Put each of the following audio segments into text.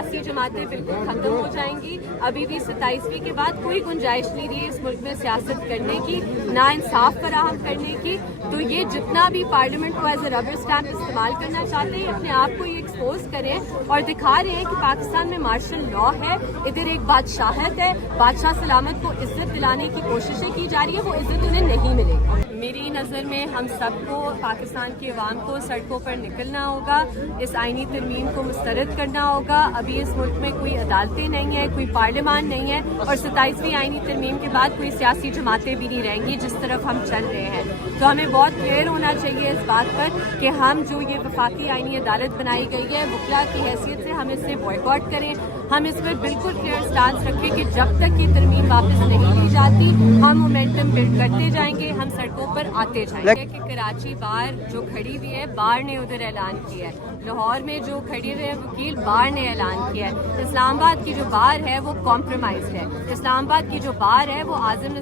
सियासी जमातें बिल्कुल खत्म हो जाएंगी। अभी भी 27वीं के बाद कोई गुंजाइश नहीं रही इस मुल्क में सियासत करने की, ना इंसाफ फराहम करने की। तो ये जितना भी पार्लियामेंट को एज ए रबर स्टैम्प इस्तेमाल करना चाहते हैं, अपने आप को ये एक्सपोज करें और दिखा रहे हैं कि पाकिस्तान में मार्शल लॉ है, इधर एक बादशाहत है, बादशाह सलामत को इज्जत दिलाने की कोशिशें की जा रही है, वो इज्जत उन्हें नहीं मिलेगी। मेरी नज़र में हम सबको, पाकिस्तान की अवाम को सड़कों पर निकलना होगा, इस आईनी तरमीम को मुस्तरद करना होगा। अभी इस मुल्क में कोई अदालतें नहीं है, कोई पार्लियामान नहीं है, और 27वीं आईनी तरमीम के बाद कोई सियासी जमातें भी नहीं रहेंगी जिस तरफ हम चल रहे हैं। तो हमें बहुत क्लियर होना चाहिए इस बात पर कि हम जो ये वफाकी आईनी अदालत बनाई गई है, वकला की हैसियत से हम इससे बॉयकॉट करें। हम इस पर बिल्कुल क्लियर स्टांस रखें कि जब तक ये तरमीम वापस नहीं ली जाती, हम मोमेंटम बिल्ड करते जाएंगे, हम सड़कों पर आते जाएंगे। कि कराची बार जो खड़ी हुई है, बार ने उधर ऐलान किया है, लाहौर में जो खड़ी हुई है वकील, बार ने ऐलान किया है। इस्लामाबाद की जो बार है वो कॉम्प्रोमाइज है। इस्लामाबाद की जो बार है वो आजम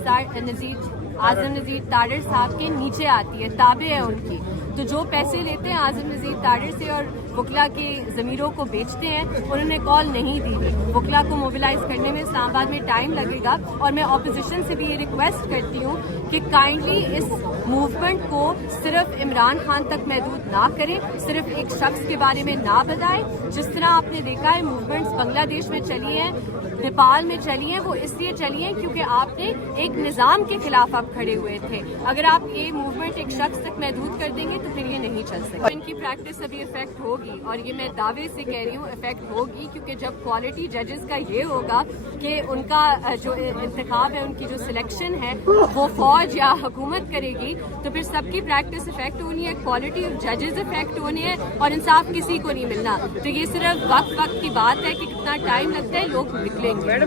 नज़ीर ताडर साहब के नीचे आती है, ताबे है उनकी। तो जो पैसे लेते हैं आजम नज़ीर ताडर से और वकला की ज़मीरों को बेचते हैं, उन्होंने कॉल नहीं दी थी। वकला को मोबिलाइज करने में इस्लामाबाद में टाइम लगेगा, और मैं अपोजिशन से भी ये रिक्वेस्ट करती हूँ कि काइंडली इस मूवमेंट को सिर्फ इमरान खान तक महदूद ना करें, सिर्फ एक शख्स के बारे में ना बताएं। जिस तरह आपने देखा है मूवमेंट्स बांग्लादेश में चली हैं, नेपाल में चली हैं, वो इसलिए चली हैं क्योंकि आपने एक निज़ाम के खिलाफ आप खड़े हुए थे। अगर आप ये मूवमेंट एक शख्स तक महदूद कर देंगे तो फिर ये नहीं चल सकता। इनकी प्रैक्टिस अभी इफेक्ट होगी, और ये मैं दावे से कह रही हूँ इफेक्ट होगी, क्योंकि जब क्वालिटी जजेस का ये होगा कि उनका जो इंतखाब है, उनकी जो सिलेक्शन है वो फौज या हुकूमत करेगी, तो फिर सबकी प्रैक्टिस इफेक्ट होनी है, क्वालिटी जजेस इफेक्ट होने हैं, और इंसाफ किसी को नहीं मिलना। तो ये सिर्फ वक्त की बात है कि कितना टाइम लगता है, लोग निकलेंगे।